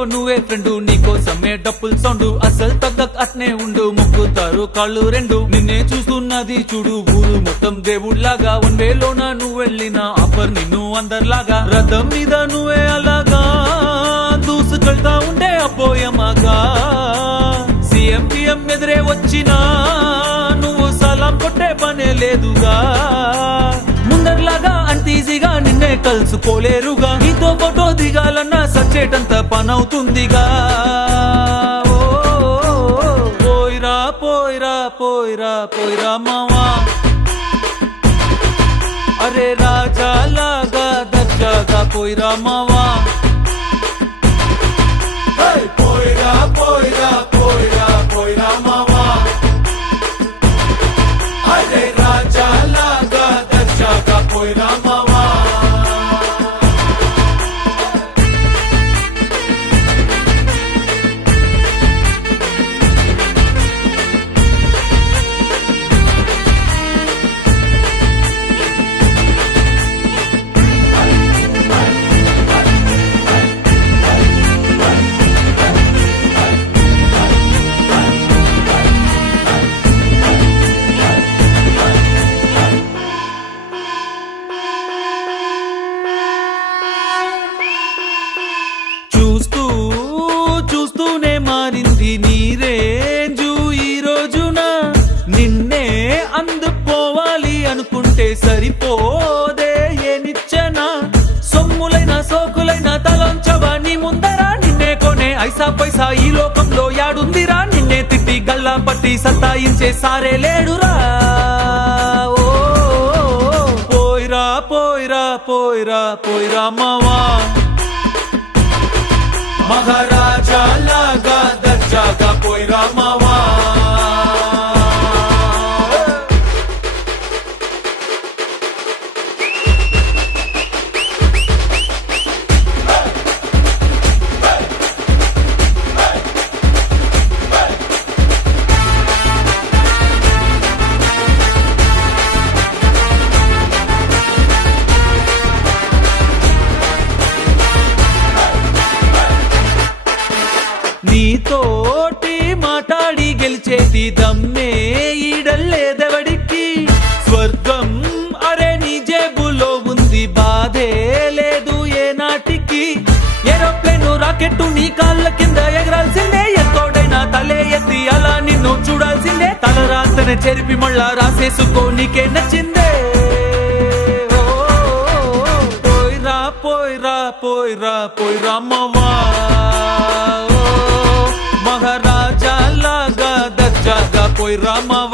నువ్వే ఫ్రెండు, నీకోసమే డప్పుల్ సౌండ్, అసలు తగ్గక్ అట్నే ఉండు, మొక్కుతారు కాళ్ళు రెండు, నిన్నే చూస్తున్నది చూడు ఊరు మొత్తం దేవుళ్లాగా, వన్ వేలోన నువ్వు వెళ్ళిన ఆఫర్ నిన్ను అందరిలాగా, రథం మీద నువ్వే అలాగా దూసుకెళ్తా ఉండే అపోయమాగా, సీఎం పిఎం ఎదురే వచ్చినా నువ్వు సలాం కొట్టే పనే లేదుగా, ముందర్లాగా అంత ఈజీగా నిన్నే కలుసుకోలేరుగా, నీతో ఫోటో దిగాలన్నా సచ్చేటంత పనవుతుందిగా, పోయిరా పోయిరా పోయిరా పోయిరా మావా, అరే రాజాలాగా దర్జాగా పోయిరా మావా, పోయిరా పోయిరా పోయిరా పోయిరా మావా, అరే రాజాలాగా దర్జాగా పోయిరా మావా. చూస్తూనే మారింది నీ రేంజు ఈ రోజున, నిన్నే అందుకోవాలి అనుకుంటే సరిపోదే ఏ నిచ్చెన, సొమ్ములైన సోకులైన తలంచవా నీ ముందరా, నిన్నే కొనే ఐసా పైసా ఈ లోకంలో యాడుందిరా, నిన్నే తిట్టి గల్లా పట్టి సత్తాయించే సారే లేడురా, పోయిరా పోయిరా పోయిరా పోయిరా మావా, మహారాజా లాగా దర్జాగా పోయిరా మావా. నీతోటి మాట్లాడి గెలిచేటి దమ్మే ఈడల్లేదెవడికి, స్వర్గం అరే నీ జేబులో ఉంది, బాధే లేదు ఏ నాటికి, ఏరోప్లేన్ రాకెట్టు నీ కాళ్ళ కింద ఎగరాల్సిందే, ఎంతోడైనా తలే ఎత్తి అలా నిన్ను చూడాల్సిందే, తలరాతన చెరిపి మళ్ళా రాసేసుకో నీకే నచ్చిందే, పోయిరా పోయిరా పోయిరా పోయిరా మావా, మహారాజా లాగా దర్జాగా పోయిరా మావా.